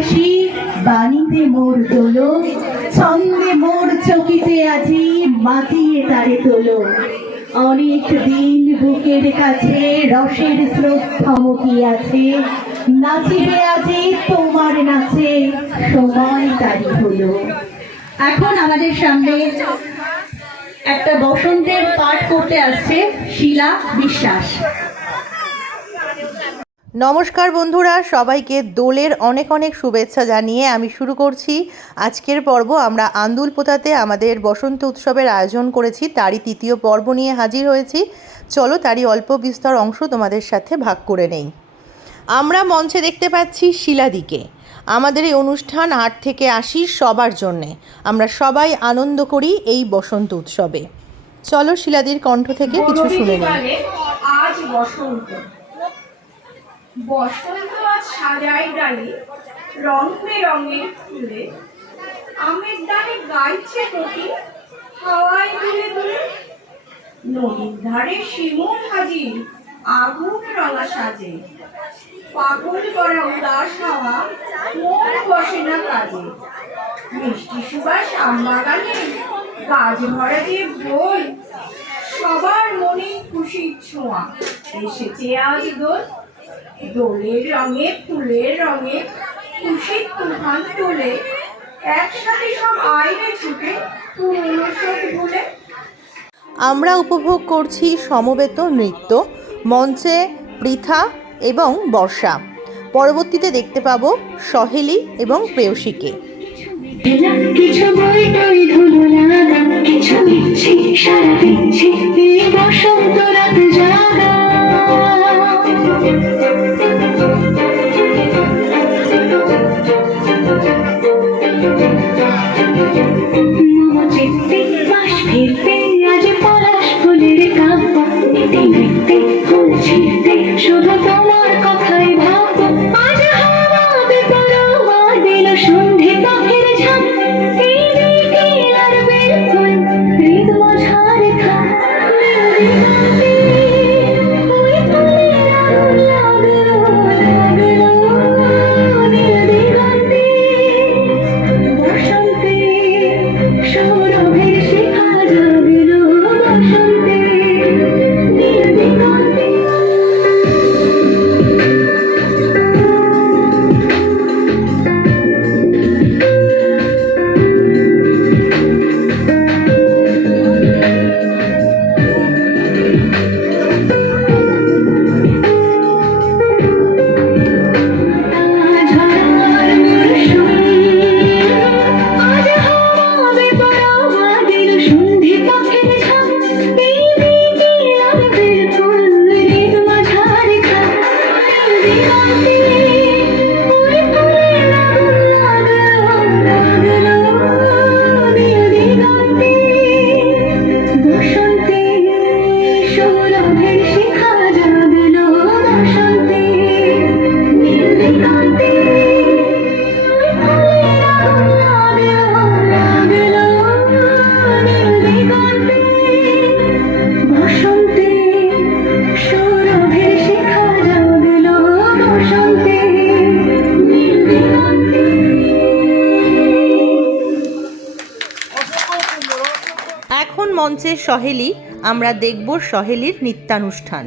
আসি বাণীতে মোর তোলো, ছন্দে মোর চকিতে আজি মাতিয়ে তারে তোলো। অনেক দিন বুকের কাছে রসের স্রোত থমকিয়াছে, নাচিবে আজি তোমার নাচে সময় তারি হলো। এখন আমাদের সামনে একটা বসন্তের পাঠ করতে আসছে শিলা বিশ্বাস। নমস্কার বন্ধুরা, সবাইকে দোলের অনেক অনেক শুভেচ্ছা জানিয়ে আমি শুরু করছি আজকের পর্ব। আমরা আন্দুলপোতাতে আমাদের বসন্ত উৎসবের আয়োজন করেছি, তারই তৃতীয় পর্ব নিয়ে হাজির হয়েছি। চলো তারই অল্প বিস্তর অংশ তোমাদের সাথে ভাগ করে নেই। আমরা মঞ্চে দেখতে পাচ্ছি শিলাদিকে। আমাদের এই অনুষ্ঠান ৮ থেকে ৮০ সবার জন্যে। আমরা সবাই আনন্দ করি এই বসন্ত উৎসবে। চলো শিলাদির কণ্ঠ থেকে কিছু শুনে নিই। আজ বসন্ত, বসন্ত আজ সাজাই ডালে রং বেরঙের ফুলে, আমের ডালে গাইছে কোকি হাওয়ায় দুলে দুলে। নদীর ধারে শিমুল হাজির আগুন রঙা সাজে, পাগল করা উদাস হাওয়া মন বসে না কাজে। মিষ্টি সুবাস আমবাগানে গাছ ভরা যে বই, সবার মনে খুশির ছোঁয়া এসেছে আজ দোল। দোলের রঙে ফুলের রঙে খুশির তুফান তোলে, একসাথে সব আইনে ছুটে পুরনো সব ভুলে। আমরা উপভোগ করছি সমবেত নৃত্য। মঞ্চে পৃথা এবং বর্ষা। পরবর্তীতে দেখতে পাবো সহেলি এবং প্রেয়সীকে। কিছু বই টই ধুলো লাগা, কিছু ইচ্ছে সারা দিচ্ছে এই বসন্ত রাত জাগা। চিত্তে বাস ফিরতে আজ পলাশ ফুলের কাব্য, নিতে নিতে ফুল ছিঁড়তে শুধু তোমার কথাই ভাববো। আজ হাওয়া বেপরোয়া দিল সন্ধে পাখির ঝাঁক, এই দিকে আর বের ফুল হৃদ মাঝার খাপ। ওই ফুলের আলো লাগলো লাগলো নীল দিগন্তে, বসন্তে সৌরভের শিখা জাগলো, বসন্তে নীল দিগন্তে। এখন মঞ্চে সহেলি। আমরা দেখব সহেলির নৃত্যানুষ্ঠান।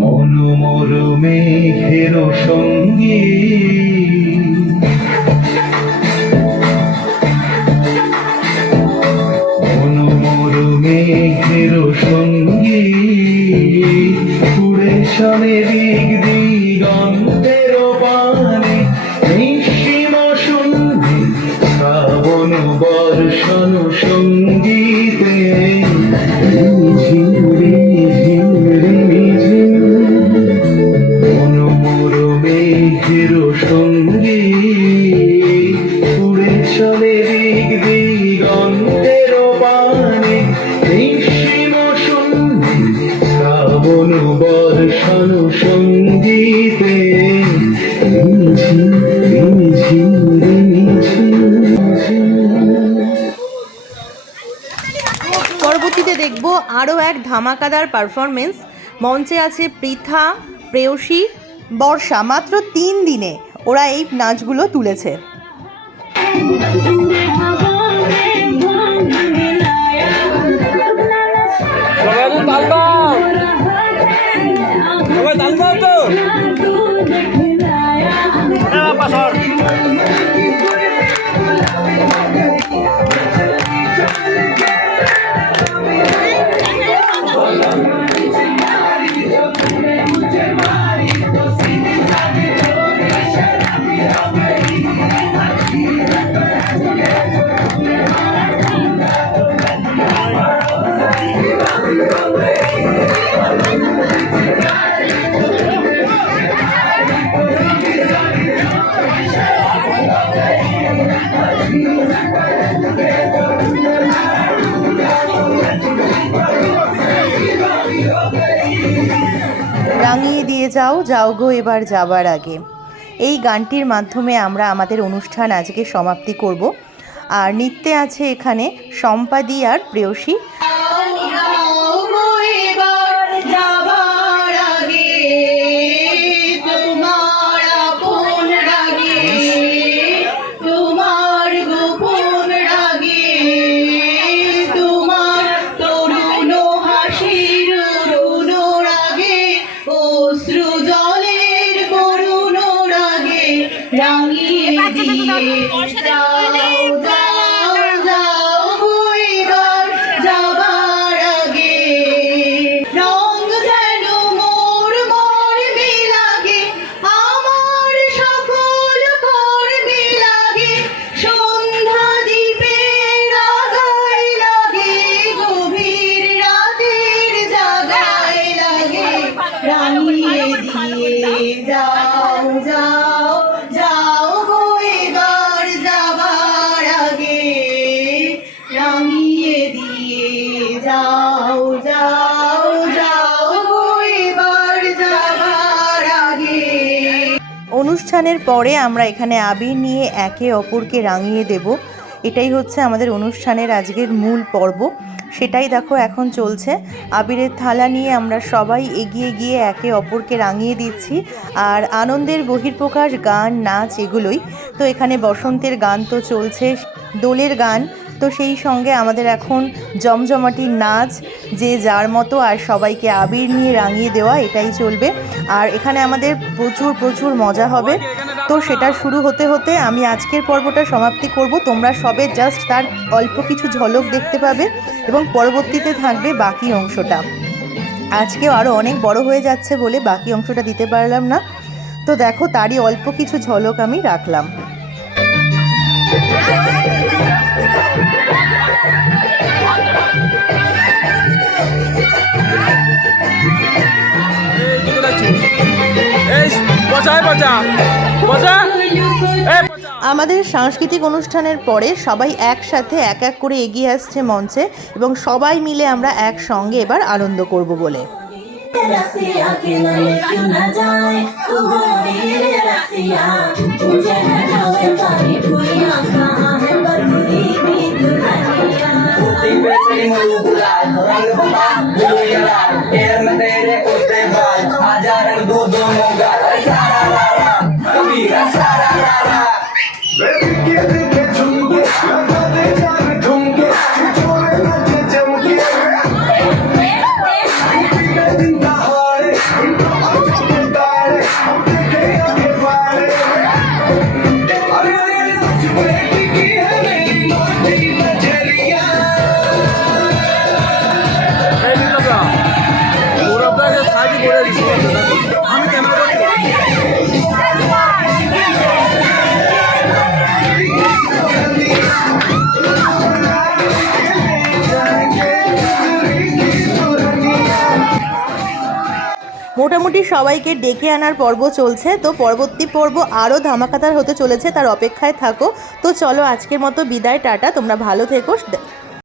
মনোমর মেঘের সঙ্গী মেঘের সঙ্গী উড়ে চলে দিক দিগন্তের পানে, নিঃসীম সন্ধি শ্রাবণ বর্ষণ সঙ্গীতে মনোমর মেঘের সঙ্গী উড়ে চলে দিক দিগন্তের পানে, নিঃসীম সন্ধি শ্রাবণ সঙ্গীতে রিমিঝিম রিমিঝিম রিমিঝিম। পরবর্তীতে দেখব আরও এক ধামাকাদার পারফরমেন্স। মঞ্চে আছে পৃথা, প্রেয়সী, বর্ষা। মাত্র 3 দিনে ওরা এই নাচগুলো তুলেছে। রাঙিয়ে দিয়ে যাও যাও গো এবার যাবার আগে, এই গানটির মাধ্যমে আমরা আমাদের অনুষ্ঠান আজকে সমাপ্তি করব। আর নৃত্যে আছে এখানে সম্পাদি আর প্রেয়সী। রাঙিয়ে দিয়ে যাও যাও যাও গো এবার যাবার আগে, রঙ যেন মোর মর্মে লাগে, আমার সকল কর্মে লাগে, সন্ধ্যা দ্বীপের আগায় লাগে, গভীর রাতের জাগায় লাগে, রাঙিয়ে দিয়ে যাও যাও যাও গো এবার যাবার আগে, রাঙিয়ে দিয়ে যাও যাও যাও গো এবার যাবার আগে। অনুষ্ঠানের পরে আমরা এখানে আবির নিয়ে একে অপরকে রাঙিয়ে দেব। এটাই হচ্ছে আমাদের অনুষ্ঠানের আজকের মূল পর্ব। সেটাই দেখো এখন চলছে। আবিরের থালা নিয়ে আমরা সবাই এগিয়ে গিয়ে একে অপরকে রাঙিয়ে দিচ্ছি। আর আনন্দের বহিঃপ্রকাশ, গান, নাচ এগুলোই তো। এখানে বসন্তের গান তো চলছে, দোলের গান তো, সেই সঙ্গে আমাদের এখন জমজমাটি নাচ, যে যার মতো, আর সবাইকে আবির নিয়ে রাঙিয়ে দেওয়া, এটাই চলবে। আর এখানে আমাদের প্রচুর মজা হবে। তো সেটা শুরু হতে হতে আমি আজকের পর্বটা সমাপ্তি করব। তোমরা সবে জাস্ট তার অল্প কিছু ঝলক দেখতে পাবে এবং পরবর্তীতে থাকবে বাকি অংশটা। আজকেও আরও অনেক বড় হয়ে যাচ্ছে বলে বাকি অংশটা দিতে পারলাম না। তো দেখো তারই অল্প কিছু ঝলক আমি রাখলাম। আমাদের সাংস্কৃতিক অনুষ্ঠানের পরে সবাই একসাথে এক এক করে এগিয়ে আসছে মঞ্চে এবং সবাই মিলে আমরা একসঙ্গে এবার আনন্দ করব বলে। মোটামুটি সবাইকে ডেকে আনার পর্ব চলছে। তো পরবর্তী পর্ব আরও ধামাকাদার হতে চলেছে, তার অপেক্ষায় থাকো। তো চলো আজকের মতো বিদায়, টাটা, তোমরা ভালো থেকো।